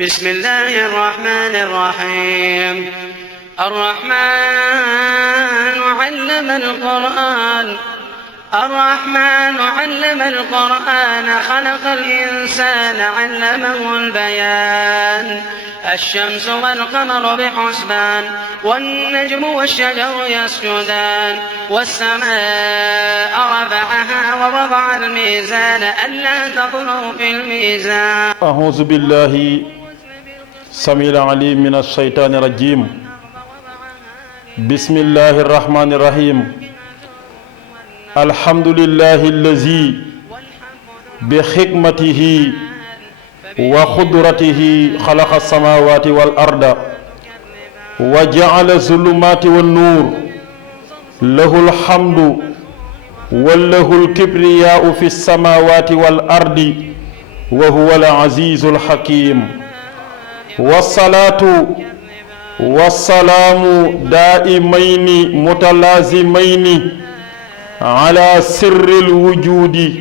بسم الله الرحمن الرحيم الرحمن علم القرآن خلق الإنسان علمه البيان الشمس والقمر بحسبان والنجم والشجر يسجدان والسماء رفعها ووضع الميزان ألا تطغوا في الميزان. أعوذ بالله السميع العليم من الشيطان الرجيم. بسم الله الرحمن الرحيم. الحمد لله الذي بحكمته وقدرته خلق السماوات والأرض وجعل الظلمات والنور له الحمد وله الكبرياء في السماوات والأرض وهو العزيز الحكيم. والصلاة والسلام دائمين متلازمين على سر الوجود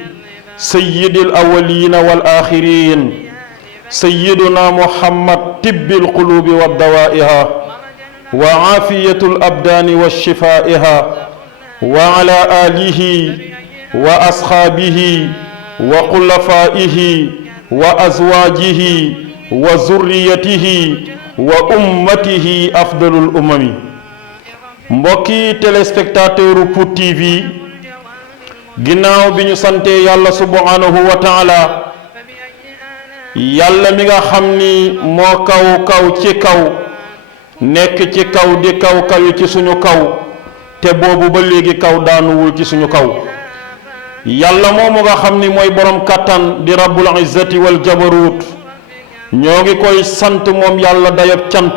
سيد الأولين والآخرين سيدنا محمد طب القلوب والدوائها وعافية الأبدان والشفائها وعلى آله وأصحابه وخلفائه وأزواجه وذريته وأمته أفضل الأمم. mbokki téléspectateur POUT TV ginnaaw bi ñu sante yàlla subhanahu wa taala yàlla mi nga xam ni moo kaw ci kaw nekk ci kaw di kaw ci suñu kaw te boobu ba léegi kaw daanuwul ci suñu kaw yàlla moomu nga xam ni mooy borom kattan di rabbul izzati wal jabarut ñoo ngi koy sant moom yàlla dayab cant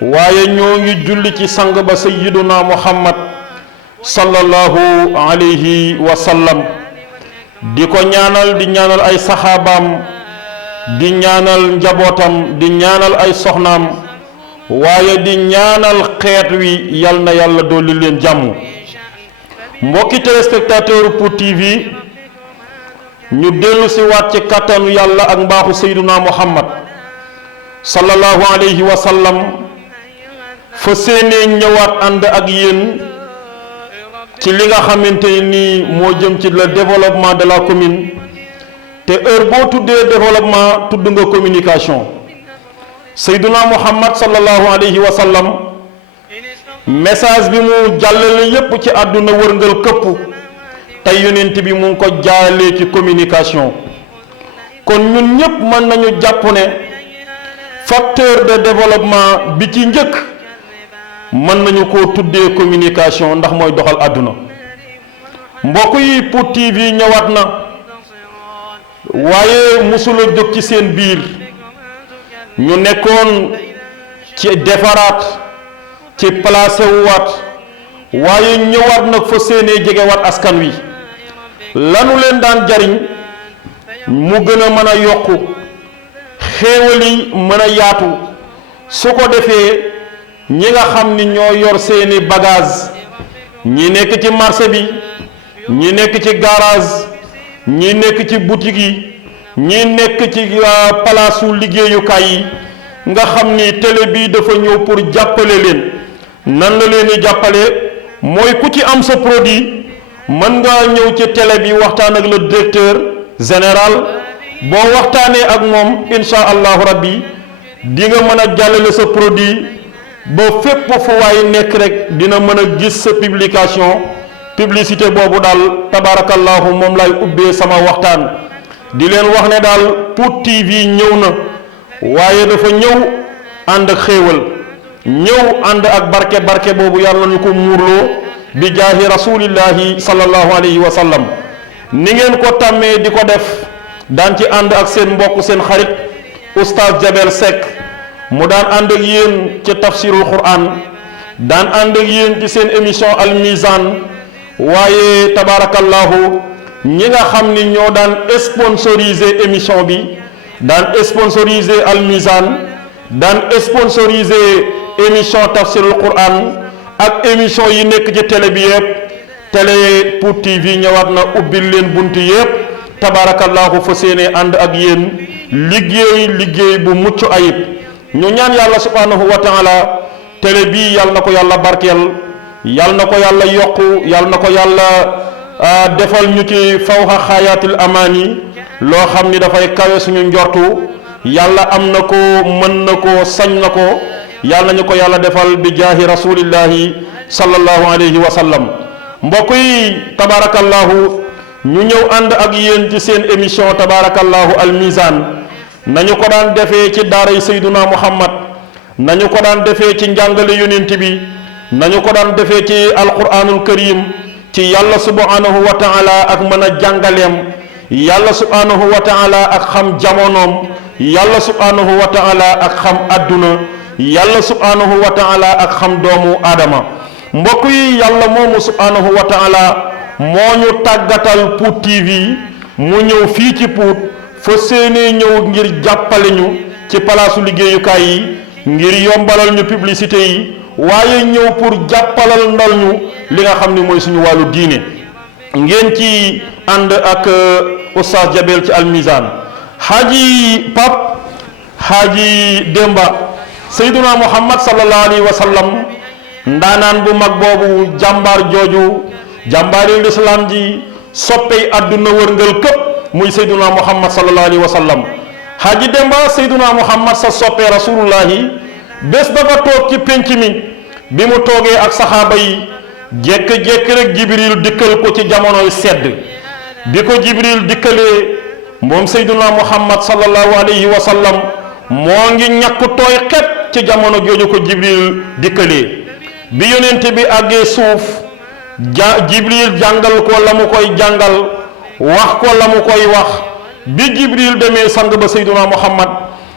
waaye ñoo ngi julli ci sang ba sayyiduna muhammad sallallahu alayhi wa sallam di ko ñaanal di ñaanal ay saxaabaam di ñaanal njabootam di ñaanal ay soxnaam waaye di ñaanal xeet wi yal na yàlla dolli leen jàmm. mbokki téléspectateur POUT TV ñu dellu si waat ci kattanu yàlla ak mbaaxu sayyiduna muhammad sallallahu alayhi wa sallam fa séenee ñëwaat ànd ak yéen ci li nga xamante ni moo jëm ci le développement de la commune te heure boo tuddee développement tudd nga communication. Seyduna Muhammad sallallahu alayhi wa sallam message bi mu jàllale yépp ci àdduna wërngal këpp tey yonent bi mu ngi ko jaalee ci communication. kon ñun ñépp mën nañu jàpp ne facteur de développement bi ci njëkk mën nañu koo tuddee communication ndax mooy doxal àdduna. mbokk yi POUT TV ñëwaat na waaye musula jóg ci seen biir ñu nekkoon ci defaraat ci placé wuwaat waaye ñëwaat nag fa seenee jegewaat askan wi lanu leen daan jariñ mu gën a mën a yokku xéewal yi mën a yaatu su ko defee ñi nga xam ni ñoo yor seeni bagage ñi nekk ci marché bi ñi nekk ci garage ñi nekk ci boutique yi ñi nekk ci palaasu liggéeyukaay yi nga xam ni télé bi dafa ñëw pour jàppale leen. nan la leen di jàppale mooy ku ci am sa produit mën ngaa ñëw ci télé bi waxtaan ak le directeur général boo waxtaanee ak moom insha allahu rabbi di nga mën a jàllale sa produit ba fépp fu waay nekk rek dina mën a gis sa publicité boobu daal tabarakallahu moom lay ubbee sama waxtaan di leen wax ne daal POUT TV ñëw na waaye dafa ñëw ànd ak xéewal ñëw ànd ak barke boobu yàlla ñu ko muurloo bi jaahi rasulillahi sallallahu alayhi wa sallam ni ngeen ko tàmmee di ko def daan ci ànd ak seen mbokk seen xarit oustaz Jabel Seck mu daan ànd ak yéen ci tafsirul Quran daan ànd ak yéen ci seen émission Al Mizan waaye tabarakallahu ñi nga xam ni ñoo daan sponsoriser émission bi daan sponsoriser Al Mizan daan sponsoriser émission tafsirul Quran ak émission yi nekk ci télé bi yëpp télé POUT TV ñëwaat na ubbil leen bunt yëpp tabarakallahu fa séene ànd ak yéen liggéey bu mucc ayib. ñu ñaan yàlla subhanahu wa taala télé bii yàlla na ko yàlla barkeel, yàlla na ko yàlla yokku, yàlla na ko yàlla defal ñu ci fawxa xaayaatil amaani loo xam ni dafay kawe suñu njortu. yàlla am na ko, mën na ko, sañ na ko. yàlla nañu ko yàlla defal bi jaahi rasulillahi sallallahu alayhi wa sallam. mbokk yi tabarakallahu ñu ñëw ànd ak yéen ci seen émission tabarakallahu al mizan nañu ko daan defee ci daaray sayduna muhammad, nañu ko daan defee ci njàngale yonent bi, nañu ko daan defee ci alquranul karim, ci yàlla subhanahu wa taala ak mën a jàngaleem, yàlla subhanahu wa taala ak xam jamonoom, yàlla subhanahu wa taala ak xam adduna, yàlla subhanahu wa taala ak xam doomu aadama. mbokk yi yàlla moomu subhanahu wa taala moo ñu tàggatal Pout TV mu ñëw fii ci Pout fa séenee ñëw ngir jàppale ñu ci palaasu liggéeyukaay yi, ngir yombalal ñu publicité yi, waaye ñëw pour jàppalal ndal ñu li nga xam ni mooy suñu wàllu diine. ngeen ci ànd ak Oustaz Jabel ci Al Mizan. Haji Pap, Haji Demba, Seyduna Muhammad sallallahu alayhi wa sallam, ndaanaan bu mag boobu, jàmbaar jooju, jàmbaari lislaam ji, soppey àdduna wërngal këpp muy Seyduna Muhammad sallallahu alayhi wa sallam. Haji Demba, Seyduna Muhammad sa soppee rasulullahi bés dafa toog ci pénc mi, bi mu toogee ak saxaaba yi jékki-jékki rek Jibril dikkal ko ci jamonoy sedd. bi ko Jibril dikkalee moom Seyduna Muhammad sallallahu alayhi wa sallam moo ngi ñàkk tooy xet ci jamono jooju ko Jibril dikkalee. bi yonent bi àggee suuf Jibril jàngal ko la mu koy jàngal, wax ko la mu koy wax. bi Jibril demee sang ba Seyduna Muhammad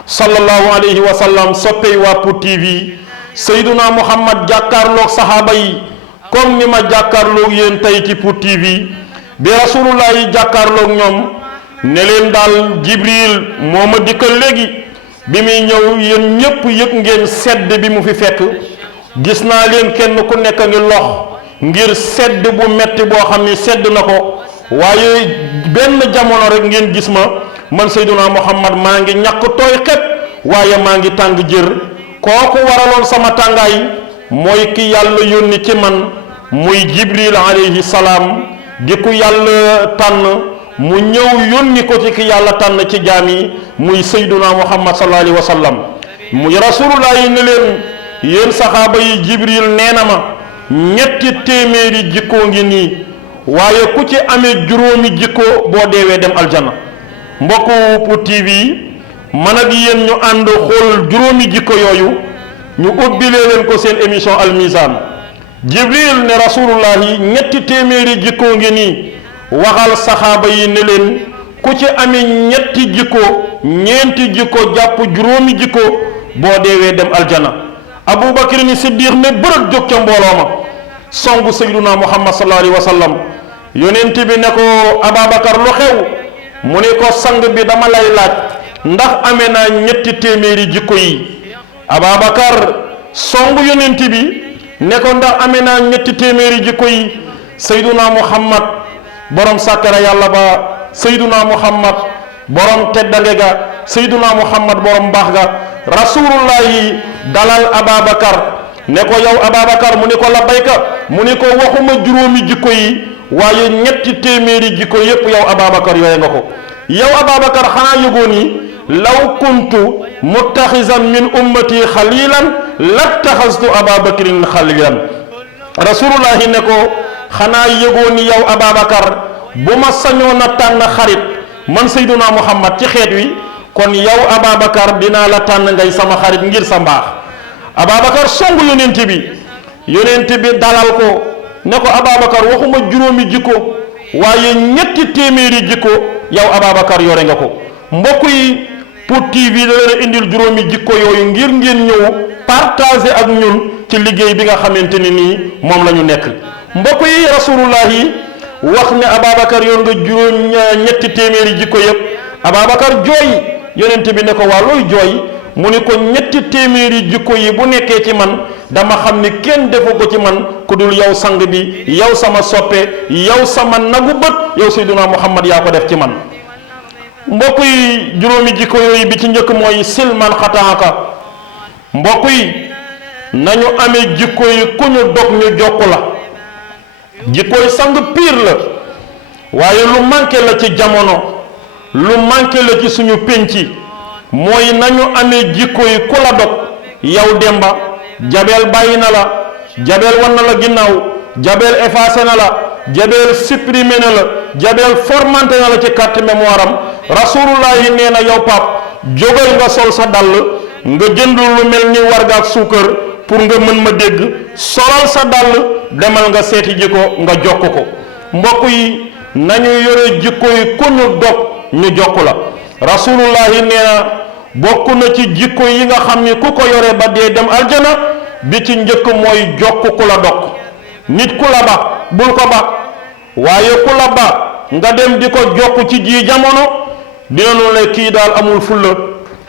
sallallahu alayhi wa sallam soppey waa Pout TV, Seyduna Muhammad jàkkaarloog saxaaba yi comme ni ma jàkkaarloog yéen tey ci Pout TV. bi rasulullah yi jàkkaarloog ñoom ne leen daal Jibril moo ma dikkal léegi, bi muy ñëw yéen ñépp yëg ngeen sedd bi mu fi fekk. gis naa leen kenn ku nekk ngi lox ngir sedd bu metti boo xam ni sedd na ko, waaye benn jamono rek ngeen gis ma man Seyduna Muhammad maa ngi ñàkk tooy xet waaye maa ngi tàng jër. kooku waraloon sama tàngaay mooy ki yàlla yónni ci man muy Jibril alayhi salaam, di ku yàlla tànn mu ñëw yónni ko ci ki yàlla tànn ci jaam yi muy Seyduna Muhammad sallallahu alayhi wa sallam. muy rasulullah yi ne leen yéen saxaaba yi Jibril nee na ma ñetti téeméeri jikkoo ngi nii, waaye ku ci amee juróomi jikko boo deewee dem aljana. mbokku Pout TV man ak yéen ñu ànd xool juróomi jikko yooyu, ñu ubbilee leen ko seen émission Al Mizan. Jibril ne rasulullahi ñetti téeméeri jikkoo ngi nii, waxal saxaaba yi ne leen ku ci amee ñetti jikko, ñeenti jikko jàpp juróomi jikko boo deewee dem aljana. Abubakar ni Siddiq ne bërëg jóg ca mbooloo ma songu Seyduna Muhammad sallallahu alayhi wa sallam. yonent bi ne ko Ababakar lu xew? mu ne ko sang bi dama lay laaj ndax amee naa ñetti téeméeri jikko yi. Ababakar songu yonent bi ne ko ndax amee naa ñetti téeméeri jikko yi. Seyduna Muhammad borom sàkkara yàlla ba, Seyduna Muhammad borom teddange ga, Seyduna Muhammad borom mbaax ga, rasulullahi dalal Ababakar ne ko yow Ababakar, mu ne ko labbayka, mu ne ko waxuma juróomi jikko yi waaye ñetti téeméeri jikko yépp yow Ababakar yooye nga ko. yow Ababakar xanaa yëgoo ni law kuntu muttaxisan min ummati xalilan lattaxastu Ababakrin xalilan. rasulullahi ne ko xanaa yëgoo ni yow Ababakar bu ma sañoon a tànn xarit man Seyduna Muhammad ci xeet wi, kon yow Ababakar dinaa la tànn ngay sama xarit ngir sa mbaax. Ababakar songu yonent bi dalal ko ne ko Ababakar waxuma juróomi jikko waaye ñetti téeméeri jikko yow Ababakar yore nga ko. mbokk yi Pout TV da leen a indil juróomi jikko yooyu ngir ngeen ñëw partager ak ñun ci liggéey bi nga xamante ni nii moom la ñu nekk. mbokk yi rasulullahi wax ne Ababakar yor nga juróom ñetti téeméeri jikko yëpp. Ababakar jooy, yonent bi ne ko waa looy jooy? mu ne ko ñetti téeméeri jikko yi bu nekkee ci man dama xam ni kenn defu ko ci man ku dul yow sang bi, yow sama soppe, yow sama nagu bët, yow Seyduna Muhammad yaa ko def ci man. mbokk yi juróomi jikko yooyu bi ci njëkk mooy silman xataaka. mbokk yi nañu amee jikko yi ku ñu dog ñu jokk la. jikko yi sang piir la waaye lu manqué la ci jamono, lu manqué la ci suñu pénc mooy nañu amee jikko yi ku la dog yow Demba jabeel bàyyi na la, jabeel wan na la ginnaaw, jabeel effacé na la, jabeel supprimé na la, jabeel formanté na la ci carte mémoire am. rasulullahi nee na yow pap jógal nga sol sa dàll nga jënd lu mel ni warga ak suukar pour nga mën ma dégg, solal sa dàll demal nga seeti ji ko nga jokk ko. mbokk yi nañu yore jikko yi ku ñu dog ñu jokk la. rasulullahi nee na bokk na ci jikko yi nga xam ni ku ko yore ba dee dem aljana bi ci njëkk mooy jokk ku la dog. nit ku la ba bul ko ba, waaye ku la ba nga dem di ko jokk ci ji jamono dina nu ne kii daal amul fulla,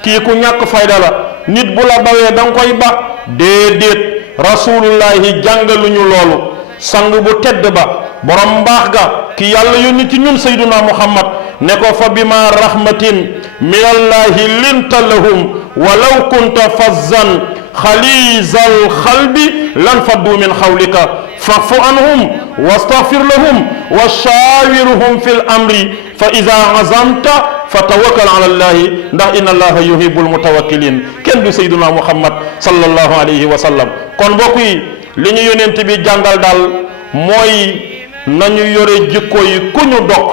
kii ku ñàkk fayda la. nit bu la bawee da nga koy ba déedéet. rasulullahi jàngaluñu loolu. sang bu tedd ba borom mbaax ga ki yàlla yónni ci ñun sayduna muhammad ne ko fa bima rahmatin min allahi linta lahum walaw kunta fazzan xalizal xalbi lan faddu min xawlika fa'fu anhum wastaghfir lahum wa shawirhum fil amri fa ida azamta fa tawakkal ala allahi ndax inna allaha yuhibbul mutawakkilin. kenn du sayduna muhammad sallallahu alayhi wa sallam. kon mbokk yi li ñu yonent bi jàngal daal mooy nañu yore jikko yi ku ñu dog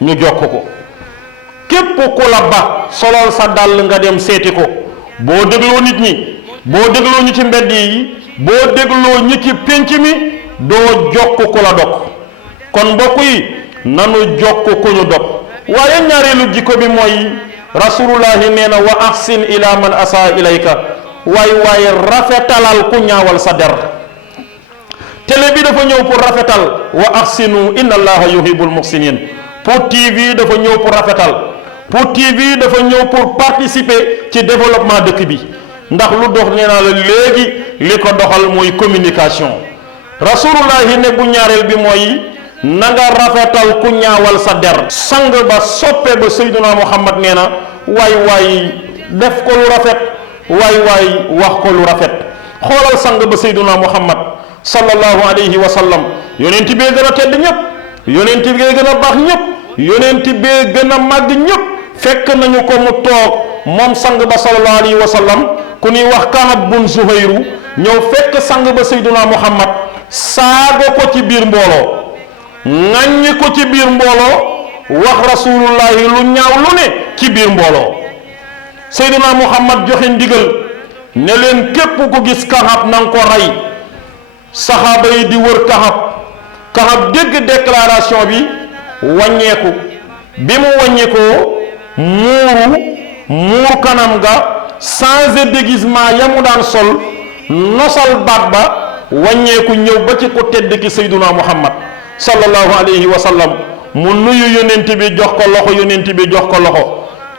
ñu jokk ko. képp ku la ba solol sa dàll nga dem seeti ko. boo dégloo nit ñi, boo dégloo ñi ci mbedd yi, boo dégloo ñi ci pénc mi, doo jokk ku la dog. kon mbokk yi nanu jokk ku ñu dog. waaye ñaareelu jikko bi mooy rasulullahi nee na wa ahsin ila man asaa ilayka. waaye rafetalal ku ñaawal sa der. télé bi dafa ñëw pour rafetal wa ahsinu inna allaha yuhibbul muhsinin. Pour TV dafa ñëw pour rafetal. Pour TV dafa ñëw pour participer ci développement dëkk bi ndax lu dox nee naa la léegi li ko doxal mooy communication. rasulullahi ne bu ñaareel bi mooy na nga rafetal ku ñaawal sa der. sang ba soppe ba sayyiduna muhammad nee na waay def ko lu rafet, waay wax ko lu rafet. xoolal sang ba sayyiduna muhammad sallallahu alayhi wa sallam. yonent bee gën a tedd ñëpp, yonent bee gën a baax ñëpp, yonent bee gën a màgg ñëpp. fekk nañu ko mu toog moom sang ba sallallahu alayhi wa sallam ku ñuy wax Kaab bun Zuhayru ñëw fekk sang ba sayyiduna muhammad saago ko ci biir mbooloo, ŋàññi ko ci biir mbooloo, wax rasulullahi lu ñaaw lu ne ci biir mbooloo. sayyiduna muhammad joxe ndigal ne leen képp ku gis Kaab na nga ko rey. saxaaba yi di wër Kaab dégg déclaration bi wàññeeku. bi mu wàññeekoo muur kanam ga changé déguisement ya mu daan sol, nosal baat ba, wàññeeku ñëw ba ci ko tedd ki sayduna muhammad sallallahu alayhi wa sallam. mu nuyu yonent bi jox ko loxo, yonent bi jox ko loxo.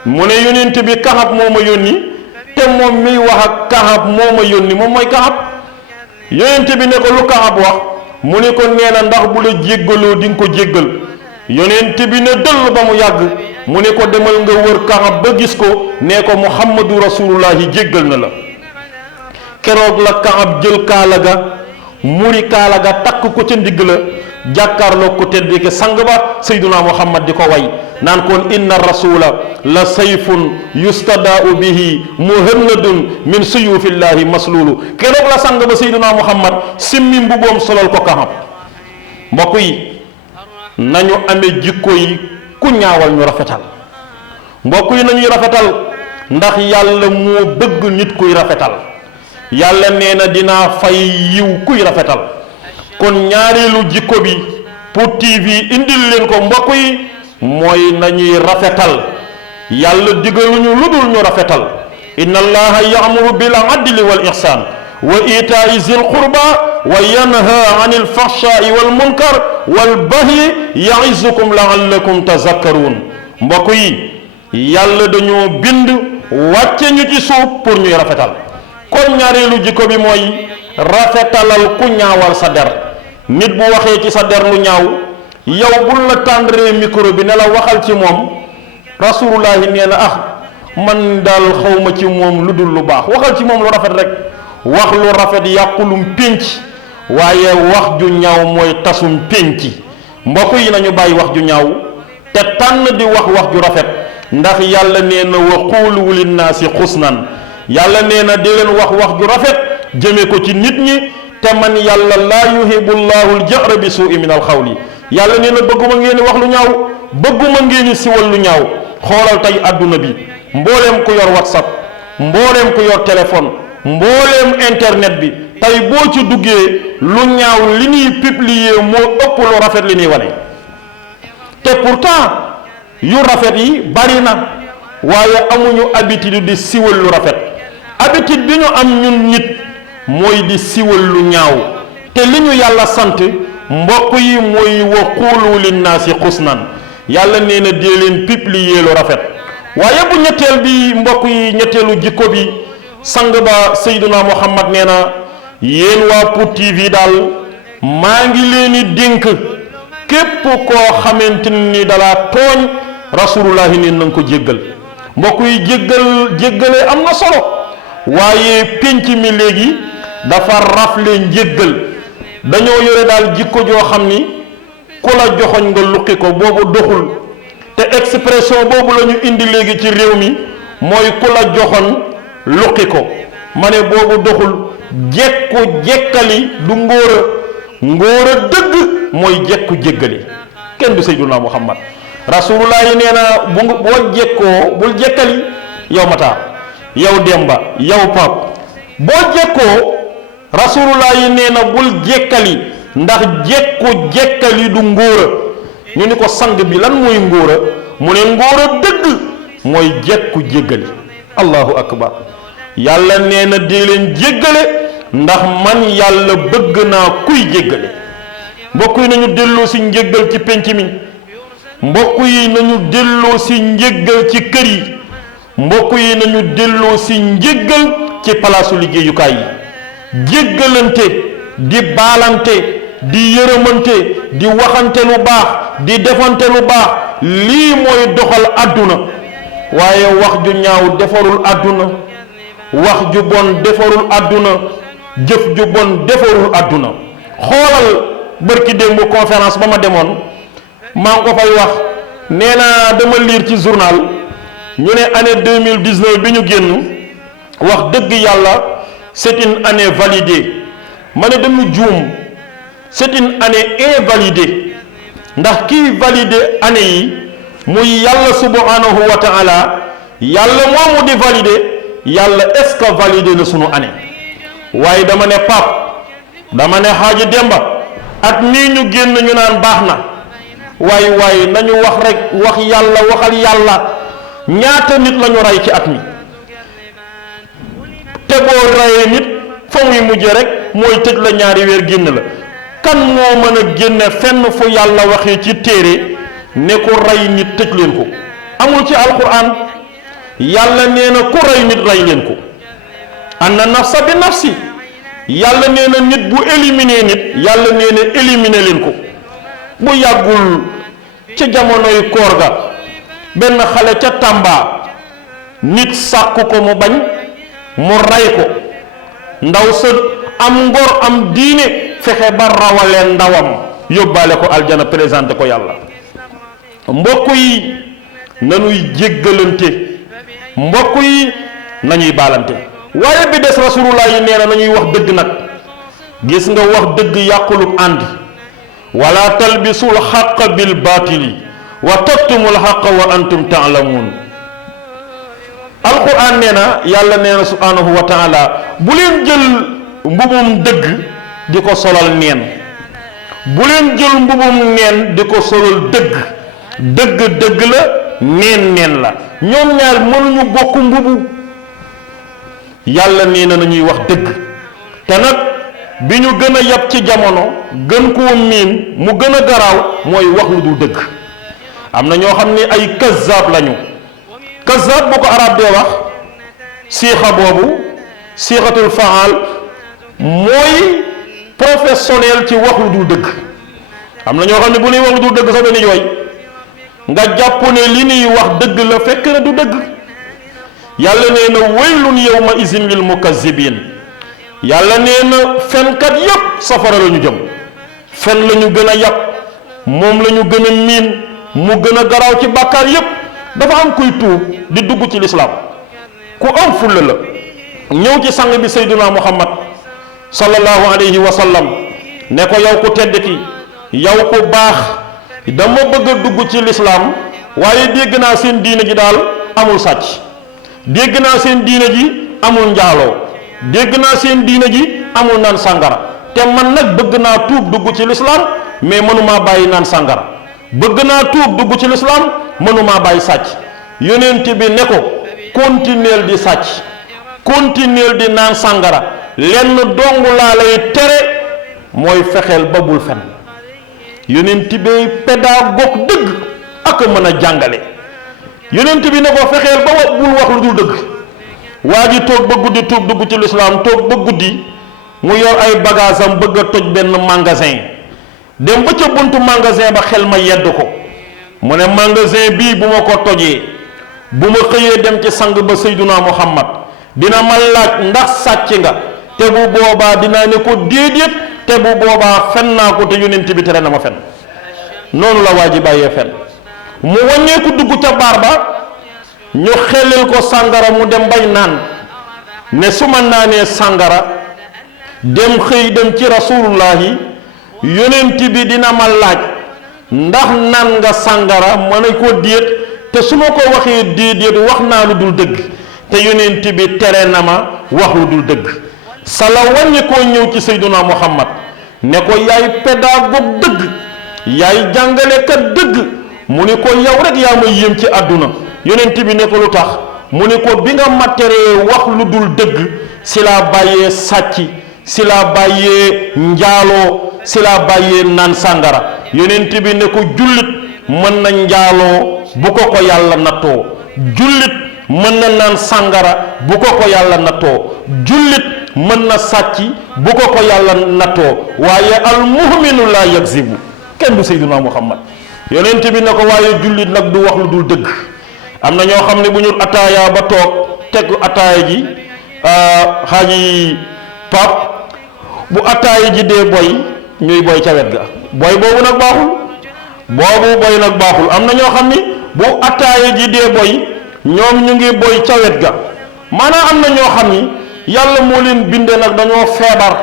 mu ne yonent bi Kaab moo ma yónni, te moom miy wax ak Kaab moo ma yónni, moom mooy Kaab. yonent bi ne ko lu Kaab wax, mu ne ko nee na ndax bu la jéggaloo di nga ko jéggal. yonent bi ne dëll ba mu yàgg, mu ne ko demal nga wër Kaab ba gis ko, nee ko muhammadu rasulullahi jéggal na la. keroog la Kaab jël kaala ga, muri kaala ga, takk ko ca ndigg la, jàkkaarloo ko tedd ki sang ba sayduna muhammad di ko way naan kon inna rasula la sayfun yustadaau bihi muhannadun min suyufillahi maslulu. keroog la sang ba sayduna muhammad simmi mbuboom solal ko Kaab. mbokk yi nañu amee jikko yi ku ñaawal ñu rafetal. mbokk yi nañuy rafetal ndax yàlla moo bëgg nit kuy rafetal. yàlla nee na dinaa fay yiw kuy rafetal. kon ñaareelu jikko bi pour TV indil leen ko mbokk yi mooy nañuy rafetal. yàlla digaluñu lu dul ñu rafetal. inna allaha ya'muru bil adli wal ihsan wa itaai zil qurba wa yanha anil fahshai wal munkar wal baghi ya'izukum la'allakum tazakkarun. mbokk yi yàlla dañoo bind wàcce ñu ci suuf pour ñuy rafetal. kon ñaareelu jikko bi mooy rafetalal ku ñaawal sa der. nit bu waxee ci sa der lu ñaaw, yow bul la tàndaree micro bi ne la waxal ci moom, rasulullahi nee na man daal xawma ci moom lu dul lu baax. waxal ci moom lu rafet rek. wax lu rafet yàqulum pénc waaye wax ju ñaaw mooy tasum pénc. mbokk yi nañu bàyyi wax ju ñaaw te tànn di wax ju rafet ndax yàlla nee na wa quulu linnaasi xusnan. yàlla nee na di leen wax ju rafet jëme ko ci nit ñi te man yàlla laa yuhibbu llahu al-jahra bi suu'i min al-qawli. yàlla nee na bëgguma ngeen wax lu ñaaw bëgguma ngeen siwal lu ñaaw. xoolal tey àdduna bi mbooleem ku yor whatsapp mbooleem ku yor téléphone mbooleem internet bi tey boo ci duggee lu ñaaw li ñuy publier moo ëpp lu rafet li ñuy wane. te pourtant yu rafet yi bari na waaye amuñu habitude di siwal lu rafet. habitude bi ñu am ñun nit mooy di siwal lu ñaaw te li ñu yàlla sant mbokk yi mooy wa quulu linnaasi xusnan. yàlla nee na dee leen publier lu rafet. waaye bu ñetteel bi mbokk yi ñetteelu jikko bi sang ba Seydina Muhammad nee na yéen waa POUT TV daal maa ngi leen di dénk képp koo xamante ni dala tooñ rasulullahi nee na nga ko jéggal. mbokk yi jéggale am na solo waaye pénc mi léegi dafa rafle njéggal. dañoo yore daal jikko joo xam ni ku la joxoñ nga luqi ko boobu doxul te expression boobu la ñu indi léegi ci réew mi mooy ku la joxoñ luqi ko ma ne boobu doxul. jekkali du ngóora dëgg mooy jekku jéggali. kenn du Seydina Muhammad rasulullah yi nee na boo jekkoo bul jekkali yow Mata yow Demba yow Pap boo jekkoo rasulullah yi nee na bul jekkali ndax jekkali du ngóora. ñu ni ko sang bi lan mooy ngóora mu ne ngóora dëgg mooy jekku jéggali. allahu akbar. yàlla nee na dee leen jéggale ndax man yàlla bëgg naa kuy jéggale. mbokk yi nañu delloo si njéggal ci penc mi. mbokk yi nañu delloo si njéggal ci kër yi. mbokk yi nañu delloo si njéggal ci palaasu liggéeyukaay yi. jéggalante di baalante di yërëmante di waxante lu baax di defante lu baax lii mooy doxal àdduna waaye wax ju ñaaw defarul àdduna. wax ju bon defarul àdduna jëf ju bon defarul àdduna. xoolal bërki démb conférence ba ma demoon maa ngi ko fay wax nee naa dama lire ci journal ñu ne année 2019 bi ñu génn wax dëgg yàlla c'est une année validée. ma ne dañu juum c'est une année invalidée ndax kii validé année yi muy yàlla subhanahu wa taala yàlla moomu di validé. yàlla est-ce que validé na sunu année waaye dama ne Pap dama ne Xaaji Demba at nii ñu génn ñu naan baax na waaye nañu wax rek wax yàlla waxal yàlla ñaata nit la ñu rey ci at mi te boo reyee nit fa muy mujje rek mooy tëj la ñaari weer génn la. kan moo mën a génne fenn fu yàlla waxee ci téere ne ku rey nit tëj leen ko amul ci alquran. yàlla nee na ku rey nit rey leen ko. anna nafsa bi nafsi yàlla nee na nit bu éliminer nit yàlla nee na éliminer leen ko. bu yàggul ca jamonoy koor ga benn xale ca Tamba nit sàkku ko mu bañ mu rey ko ndaw sa am ngor am diine fexe ba rawaleen ndawam yóbbaale ko aljana présenté ko yàlla. mbokk yi nañuy jéggalante. mbokk yi nañuy baalante. waaye bi des rasulullah yi nee na nañuy wax dëgg nag. gis nga wax dëgg yàqulub ànd. wala talbisul xaqa bil baatili wa taktumul xaqa wa antum taalamuun. alquran nee na yàlla nee na subhanahu wa taala bu leen jël mbubum dëgg di ko solal neen. bu leen jël mbubum neen di ko solal dëgg. dëgg la neen la ñoom ñaar mënuñu bokk mbubu. yàlla nee na nañuy wax dëgg te nag bi ñu gën a yab ci jamono gën koo miin mu gën a garaaw mooy wax lu dul dëgg. am na ñoo xam ne ay kazaab lañu. kazaab bu ko arab dee wax siixa boobu siixatul faal mooy professionnel ci wax lu dul dëgg. am na ñoo xam ne bu ñuy wax lu dul dëgg sax dañuy jooy nga jàpp ne li ñuy wax dëgg la fekk na du dëgg. yàlla nee na waylun yawma izin lil mukazzibin. yàlla nee na fenkat yépp safara la ñu jëm. fen la ñu gën a yàpp moom la ñu gën a miin mu gën a garaaw ci bàkkaar yépp. dafa am kuy tuub di dugg ci lislaam ku am fulla la ñëw ci sang bi sayduna muhammad sallallahu alayhi wa sallam ne ko yow ku tedd ki yow ku baax dama bëgg a dugg ci lislaam waaye dégg naa seen diine ji daal amul sàcc dégg naa seen diine ji amul njaaloo dégg naa seen diine ji amul naan sàngara te man nag bëgg naa tuub dugg ci lislaam mais mënumaa bàyyi naan sàngara bëgg naa tuub dugg ci lislaam mënumaa bàyyi sàcc yonent bi ne ko continuer di sàcc continuer di naan sàngara lenn dong laa lay tere mooy fexeel ba bul fen yonent bi pédagogue dëgg ak mën a jàngale yonent bi ne ko fexeel ba bul wax lu dul dëgg waa ji toog ba guddi tuub dugg ci lislaam toog ba guddi mu yor ay bagage am bëgg a toj benn magasin dem ba ca buntu magasin ba xel ma yedd ko mu ne magasin bii bu ma ko tojee bu ma xëyee dem ci sang ba sayduna muhammad dina ma laaj ndax sàcc nga te bu boobaa dinaa ne ko déedéet te bu boobaa fen naa ko te yonent bi tere na ma fen noonu la waa ji bàyyee fen mu wàññeeku dugg ca baar ba ñu xelil ko sàngara mu dem bay naan ne su ma naanee sàngara dem xëy dem ci rasulullahi yonent bi dina ma laaj ndax naan nga sàngara ma ne ko déet te su ma ko waxee déedéet wax naa lu dul dëgg te yonent bi tere na ma wax lu dul dëgg sala wàññi koo ñëw ci sayduna muhammad ne ko yaay pédagogue dëgg yaay jàngalekat dëgg mu ni ko yow rek yaa ma yéem ci àdduna yonent bi ne ko lu tax mu ni ko bi nga ma teree wax lu dul dëgg si laa bàyyee sàcc si laa bàyyee njaaloo si laa bàyyee naan sàngara yonent bi ne ko jullit mën na njaaloo bu ko yàlla nattoo jullit mën na naan sàngara bu ko yàlla nattoo jullit mën na sàcc bu ko yàlla nattoo waaye al mu'minu laa yakzibu kenn du sayyiduna muhammad yonent bi ne ko waaye jullit nag du wax lu dul dëgg am na ñoo xam ne bu ñu ataaya ba toog teg ataaya ji xaaji pap bu ataaya ji dee boy ñuy boy ca wet ga boy boobu nag baaxul am na ñoo xam ni bu ataaya ji dee boy ñoom ñu ngi boy ca wet ga maanaam am na ñoo xam ni yàlla moo leen binde nag dañoo feebar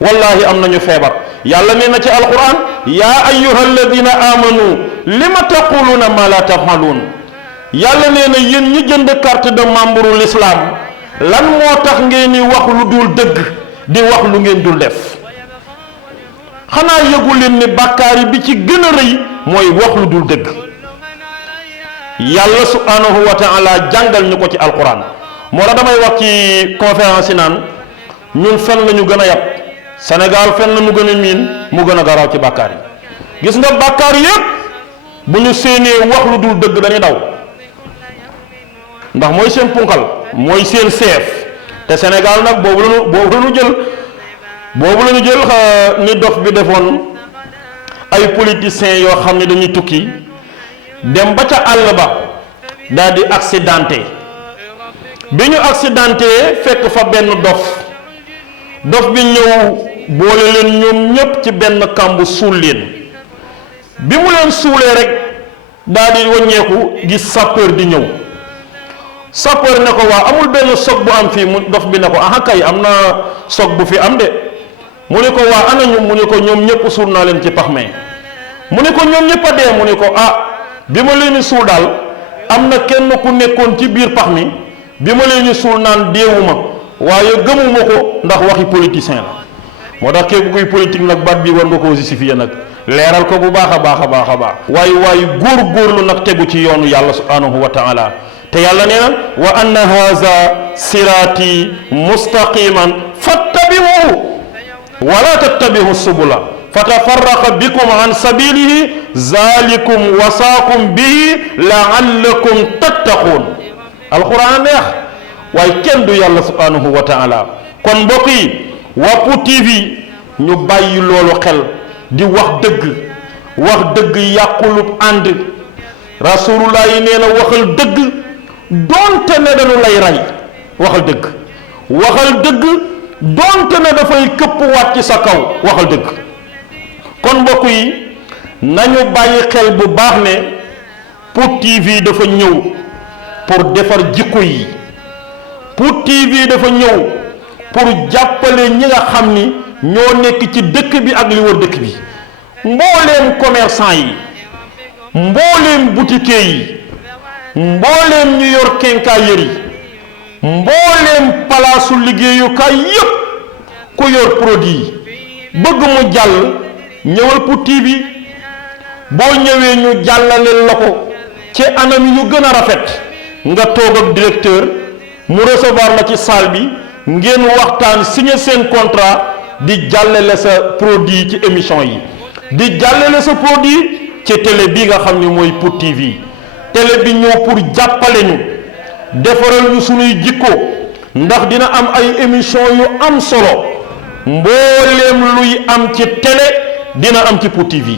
wallahi am nañu feebar yàlla nee na ci alquran yaa ayyuha alladina amanu lima taquluna ma la tafalun yàlla nee na yéen ñi jënd carte de membre l'islam lan moo tax ngeen di wax lu dul dëgg di wax lu ngeen dul def xanaa yëgu leen ni bàkkaar bi ci gën a rëy mooy wax lu dul dëgg yàlla subhanahu wa taala jàngal ñu ko ci alquran moo la damay wax ci conférence yi naan ñun fen lañu gën a yàpp Sénégal fen la ñu gën a miin mu gën a garaaw ci bàkkaar yi gis nga bàkkaar yépp bu ñu séenee wax lu dul dëgg dañuy daw ndax mooy seen punkal mooy seen chef te Sénégal nag boobu lañu jël ni dof bi defoon ay politiciens yoo xam ne dañuy tukki dem ba ca àll ba daal di accidenté bi ñu accidenté fekk fa benn dof bi ñëw boole leen ñoom ñépp ci benn kàmb suul leen bi mu leen suulee rek daal di wàññeeku gis sapeur di ñëw sapeur ne ko waa amul benn soog bu am fii mu dof bi ne ko aha kay am na soog bu fi am de mu ne ko waa anañu mu ne ko ñoom ñépp suul naa leen ci pax me mu ne ko ñoom ñépp a dee mu ne ko bi ma leen suul daal am na kenn ku nekkoon ci biir pax mi bi ma leen suul naan deewuma waaye gëmuma ko ndax waxi politicien la moo tax képp kuy politique nag baat bi war nga koo justifier nag leeral ko bu baax a baax waaye góor-góorlu nag tegu ci yoonu yàlla subhanahu wa taala te yàlla nee na wa anna haza siraati mustaqiman fattabi'uhu wala tattabi'u subula fatafarraqa bikum an sabilihi zalikum wasaakum bihi la'allakum tattaqun alquran neex waaye kenn du yàlla subhanahu wa taala kon mbokk yi Wapu TV ñu bàyyi loolu xel di wax dëgg yàqulub ànd rasulullah yi nee na waxal dëgg doonte ne dañu lay rey waxal dëgg waxal dëgg doonte ne dafay këpp waat ci sa kaw waxal dëgg. kon mbokk yi nañu bàyyi xel bu baax ne POUT TV dafa ñëw pour defar jikko yi. POUT TV dafa ñëw pour jàppale ñi nga xam ni ñoo nekk ci dëkk bi ak li wër dëkk bi mbooleem commerçant yi mbooleem boutiquier yi mbooleem ñu yor quincaillerie yi mbooleem palaasu liggéeyukaay yépp ku yor produit bëgg mu jàll ñëwal POUT TV boo ñëwee ñu jàllaleel la ko ci anam yi ñu gën a rafet nga toog ak directeur mu recevoir la ci salle bi ngeen waxtaan signé seen contrat di jàllale sa produit ci émission yi di jàllale sa produit ci télé bi nga xam ni mooy POUT TV télé bi ñëw pour jàppale ñu defaral ñu sunuy jikko ndax dina am ay émission yu am solo mbooleem luy am ci télé dina am ci POUT TV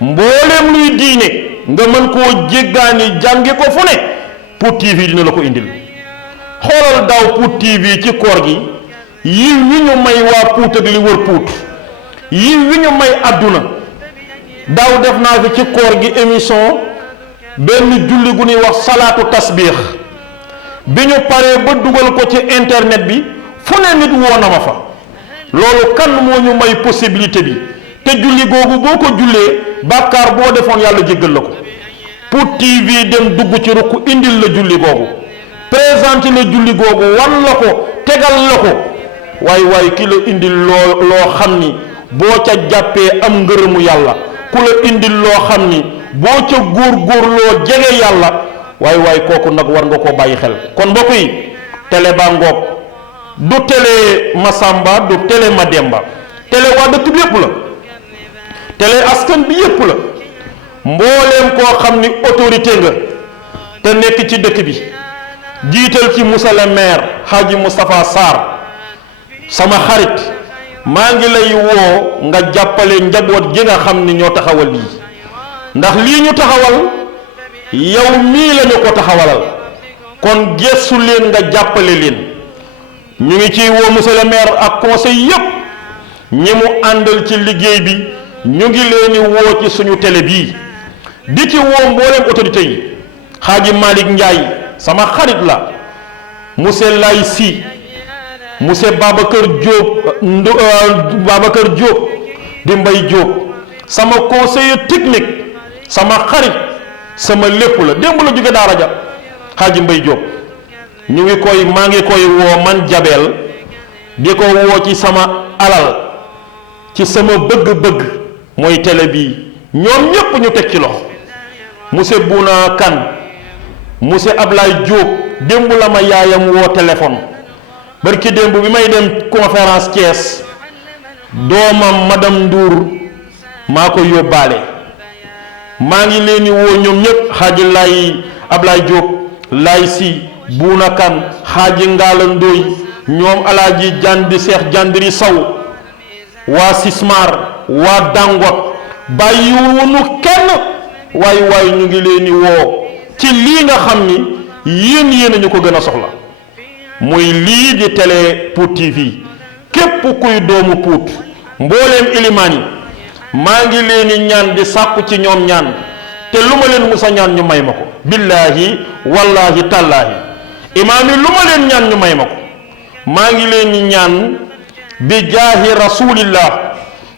mbooleem luy diine nga mën koo jéggaani jànge ko fu ne POUT TV dina la ko indil. xoolal daaw POUT TV ci koor gi yiw wi ñu may waa POUT ak li wër POUT yiw wi ñu may àdduna daaw def naa fi ci koor gi émission benn julli gu ñuy wax salaatu tasbiix bi ñu paree ba dugal ko ci internet bi fu ne nit woo na ma fa loolu kan moo ñu may possibilité bi te julli googu boo ko jullee bàkkaar boo defoon yàlla jéggal la ko POUT TV dem dugg ci rukk indil la julli googu présenté la julli googu wan la ko tegal la ko waay ki la indil loo xam ni boo ca jàppee am ngërëmu yàlla ku la indil loo xam ni boo ca góorgóorloo jege yàlla waay kooku nag war nga koo bàyyi xel. kon mbokk yi télé baa ngoog du télé Masamba du télé Mademba télé waa dëkk bi yépp la télé askan bi yépp la mbooleem koo xam ni autorité nga te nekk ci dëkk bi jiital ci monsieur le maire Hadji Moustapha Sarr sama xarit maa ngi lay woo nga jàppale njaboot gi nga xam ni ñoo taxawal lii ndax lii ñu taxawal yow mii lañu ko taxawalal kon gestu leen nga jàppale leen ñu ngi ciy woo monsieur le maire ak conseil yépp ñi mu àndal ci liggéey bi ñu ngi leen di woo ci suñu télé bii di ci woo mbooleem autorité yi Hadji Malick Ndiaye sama xarit la monsieur Lay Si monsieur Babacar Diop di Mbay Diop sama conseiller technique sama xarit sama lépp la démb la jóge daara ja Hadji Mbay Diop maa ngi koy woo man Jabel di ko woo ci sama alal ci sama bëgg-bëgg mooy télé bii ñoom ñépp ñu teg ci loxo monsieur Bouna Kane monsieur Ablaye Diop démb la ma yaayam woo téléphone barki démb bi may dem conférence Thiès doomam madame Ndour maa ko yóbbaale maa ngi leen di woo ñoom ñépp xaaji lay Ablaye Diop lay si Buuna Kan xaaji Ngaala Ndooy ñoom alaaji jandi Seex Jandiri Saw waa Sismar waa Dangot bàyyiwunu kenn waay ñu ngi leen di woo ci lii nga xam ni yéen ñu ko gën a soxla muy lii di télé POUT TV képp kuy doomu POUT mbooleem ilimaan yi maa ngi leen di ñaan di sàkku ci ñoom ñaan te lu ma leen musa ñaan ñu may ma ko billaahi wallaahi tallaahi imaam yi lu ma leen ñaan ñu may ma ko maa ngi leen di ñaan bi jaahi rasulillah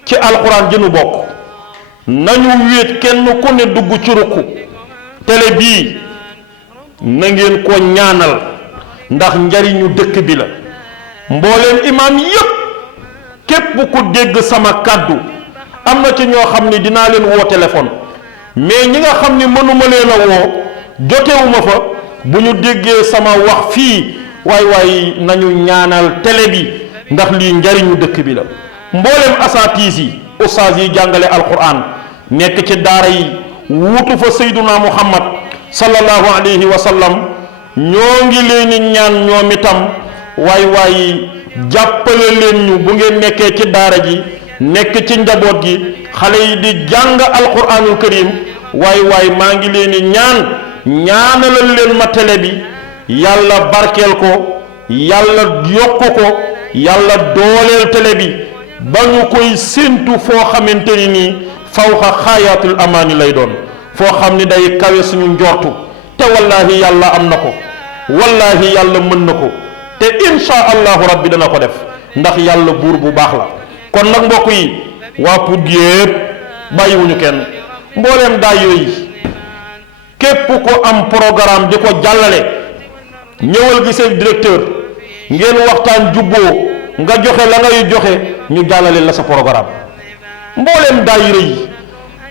ci alquran jënu bokk nañu wéet kenn ku ne dugg ci rukku télé bii na ngeen ko ñaanal ndax njariñu dëkk bi la mbooleem imaam yépp képp ku dégg sama kàddu am na ci ñoo xam ni dinaa leen woo téléphone mais ñi nga xam ni mënuma leen a woo jotewuma fa bu ñu déggee sama wax fii waay nañu ñaanal télé bi ndax lii njariñu dëkk bi la mbooleem asaatiis yi ustaas yi jàngale alquran nekk ci daara yi wuutu fa sayduna muhammad sallallahu alayhi wa sallam ñoo ngi leen di ñaan ñoom itam waay jàppale leen ñu bu ngeen nekkee ci daara ji nekk ci njaboot gi xale yi di jàng alquranul karim waay maa ngi leen di ñaanalal leen ma télé bi yàlla barkeel ko, yàlla yokk ko, yàlla dooleel télé bi ba ñu koy séentu foo xamante ni nii fawqa xaayaatul amaani lay doon, foo xam ni day kawe suñu njortu. te wallahi yàlla am na ko, wallahi yàlla mën na ko, te insha allahu rabbi dana ko def, ndax yàlla buur bu baax la. kon nag mbokk yi waa Pout yépp bàyyiwuñu kenn, mbooleem daayira yi képp ko am programme di ko jàllale ñëwal gisee directeur ngeen waxtaan jubboo nga joxe la ngay joxe ñu jàllale la sa programme. mbooleem daayira yi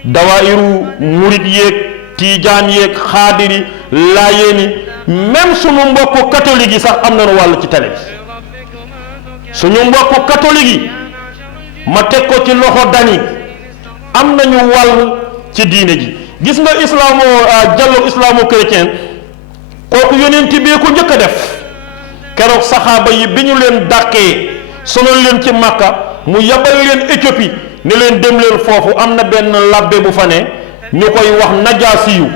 dawaayiru murit yéeg tiijaan yéeg xaadiri laayeeni même suñu mbokku catholique yi sax am nañu wàll ci télé bi. suñu mbokku catholique yi ma teg ko ci loxo dani am nañu wàll ci diine ji. gis nga dialogue islamo-chrétien kooku yonent bi ko njëkk a def keroog saxaaba yi bi ñu leen dàqee sonal leen ci Makka mu yabal leen Éthiopie ne leen dem leen foofu am na benn labbe bu fa ne ñu koy wax najaasiyu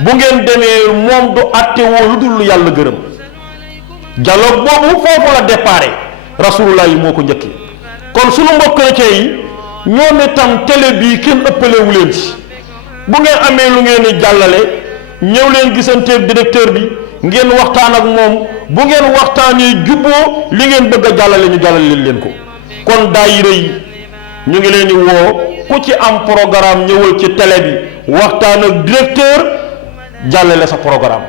bu ngeen demee moom du àtte woo lu dul yàlla gërëm. dialogue boobu foofu la déparé, rasulullah yi moo ko njëkkee. kon sunu mbokk chrétien yi ñoom itam télé bii kenn ëppalewu leen ci. bu ngeen amee lu ngeen di jàllale ñëw leen gisanteeg directeur bi ngeen waxtaan ak moom, bu ngeen waxtaanee jubboo li ngeen bëgg a jàllale ñu jàllale leen ko. kon daayira yi ñu ngi leen di woo ku ci am programme ñëwal ci télé bi waxtaan ak directeur jàllale sa programme.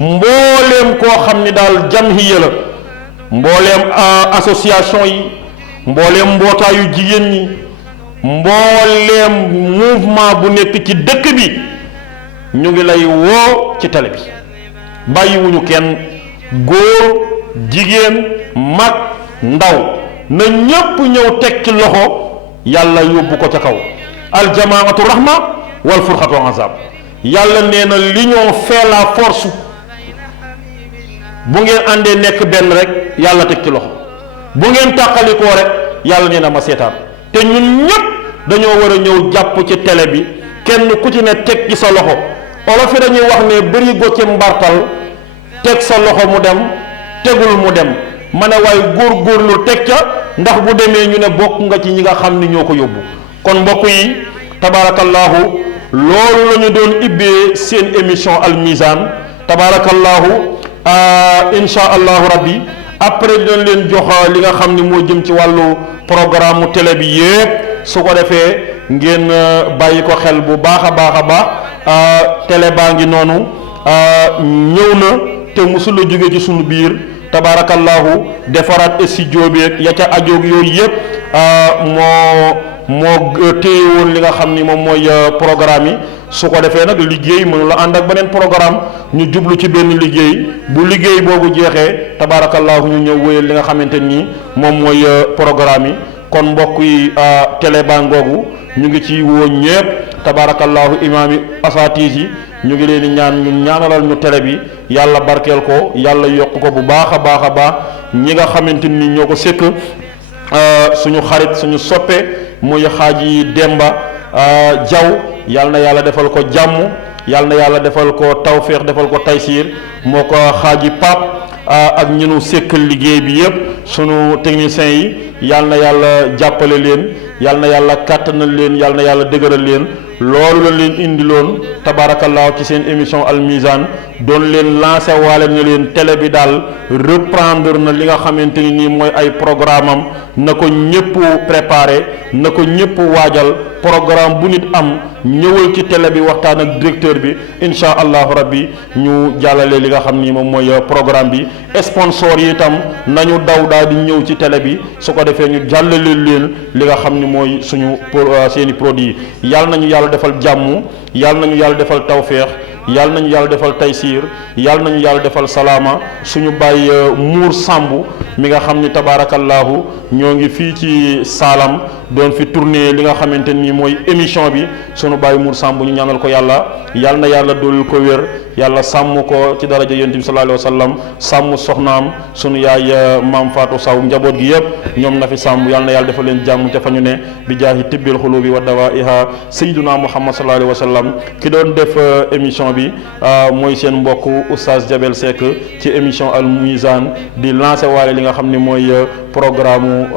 mbooleem koo xam ni daal jamhiya la, mbooleem association yi, mbooleem mbootaayu jigéen ñi, mbooleem mouvement bu nekk ci dëkk bi ñu ngi lay woo ci télé bi. bàyyiwuñu kenn, góor jigéen mag ndaw na ñépp ñëw teg ci loxo yàlla yóbbu ko ca kaw. aljamaatu rahma wal furqatu azab. yàlla nee na l'union fait la force. bu ngeen àndee nekk benn rek yàlla teg ci loxo, bu ngeen tàqalikoo rek yàlla nee na ma seetaan. te ñun ñépp dañoo war a ñëw jàpp ci télé bi, kenn ku ci ne teg ci sa loxo. olof yi dañuy wax ne bëri go ci mbartal teg sa loxo mu dem, tegul mu dem. ma ne waaye góorgóorlu teg ca, ndax bu demee ñu ne bokk nga ci ñi nga xam ni ñoo ko yóbbu. kon mbokk yi tabarakallahu loolu la ñu doon ibbee seen émission Al Mizan. tabarakallahu insha allahu rabbi après dinañ leen jox li nga xam ni moo jëm ci wàllu programme télé bi yépp, su ko defee ngeen bàyyi ko xel bu baax a baax a baax. télé baa ngi noonu ñëw na te musul la jóge ci sunu biir tabarakallahu defaraat studio bi ya ca ajoog yooyu yépp moo téye woon li nga xam ni moom mooy programme yi. su ko defee nag liggéey mënu la ànd ak beneen programme, ñu jublu ci benn liggéey, bu liggéey boobu jeexee tabarakallahu ñu ñëw wéyal li nga xamante ni moom mooy programme yi. kon mbokk yi télé baa ngoogu ñu ngi ci woo ñépp tabarakallahu imaam yi asaatiis yi ñu ngi leen di ñaan ñu ñaanalal ñu télé bi yàlla barkeel ko, yàlla yokk ko bu baax a baax a baax. ñi nga xamante ni ñoo ko sekk suñu xarit suñu soppe muy xaaji Demba Jaw, yàlla na yàlla defal ko jàmm, yàlla na yàlla defal ko tawféex, defal ko taysiir. moo ko xaaji Pap ak ñi nu sekkal liggéey bi yépp, sunu techniciens yi yàlla na yàlla jàppale leen, yàlla na yàlla kàttanal leen, yàlla na yàlla dëgëral leen. loolu la leen indiloon tabarakallahu ci seen émission Al Mizan, doon leen lancé waale ne leen télé bi daal reprendre na li nga xamante ni nii mooy ay programme am, na ko ñëpp préparé, na ko ñëpp waajal. programme bu nit am ñëwal ci télé bi waxtaan ak directeur bi, insha allahu rabbi ñu jàllale li nga xam ni moom mooy programme bi. sponsor yi itam nañu daw daal di ñëw ci télé bi, su ko defee ñu jàllale leen li nga xam ni mooy suñu seeni produit. yàlla nañu yàlla defal jàmm, yàlla nañu yàlla defal tawféex, yàlla nañu yàlla defal taysiir, yàlla nañu yàlla defal salaama. suñu bàyyi muur sàmbu mi nga xam ni tabarakallahu ñoo ngi fii ci Saalam doon fi tourné li nga xamante ni mooy émission bi. sunu bàyyi muur sàmbu ñu ñaanal ko yàlla, yàlla na yàlla doolul ko wér, yàlla sàmm ko ci daraja yonent bi sallallahu alayhi wa sallam sàmm soxnaam sunu yaay maam Fatou Saw njaboot gi yëpp ñoom na fi sàmm yàlla na yàlla defal leen jàmm ca fa ñu ne bi jaahi tibbil xulubi wa dawaiha sayyiduna muhammad sallallahu alayhi wa sallam ki doon def émission bi mooy seen mbokk oustaz Jabel Seck ci émission Al Mizan di lancé waale li nga xam ne mooy programme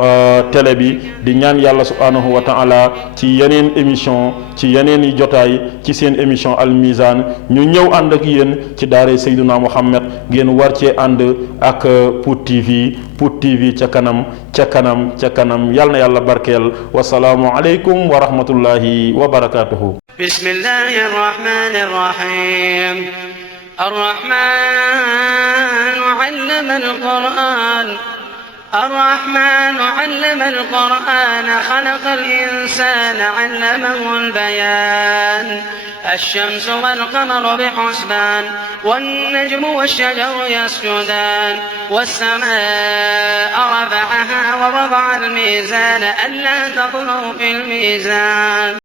télé bi di ñaan yàlla subhanahu wa taala ci yeneen émission ci yeneen i jotaay ci seen émission Al Mizan ñu ñëw ànd ak yéen ci daare sayyiduna muhammad ngeen war cee ànd ak Pout TV ca kanam ca kanam ca kanam yal na yàlla barkeel wasalaamu aleykum wa rahmatullahi wa barakatuhu. bismillahi rahmani rahim الرحمن علم القرآن خلق الإنسان علمه البيان الشمس والقمر بحسبان والنجم والشجر يسجدان والسماء رفعها ووضع الميزان ألا تطغوا في الميزان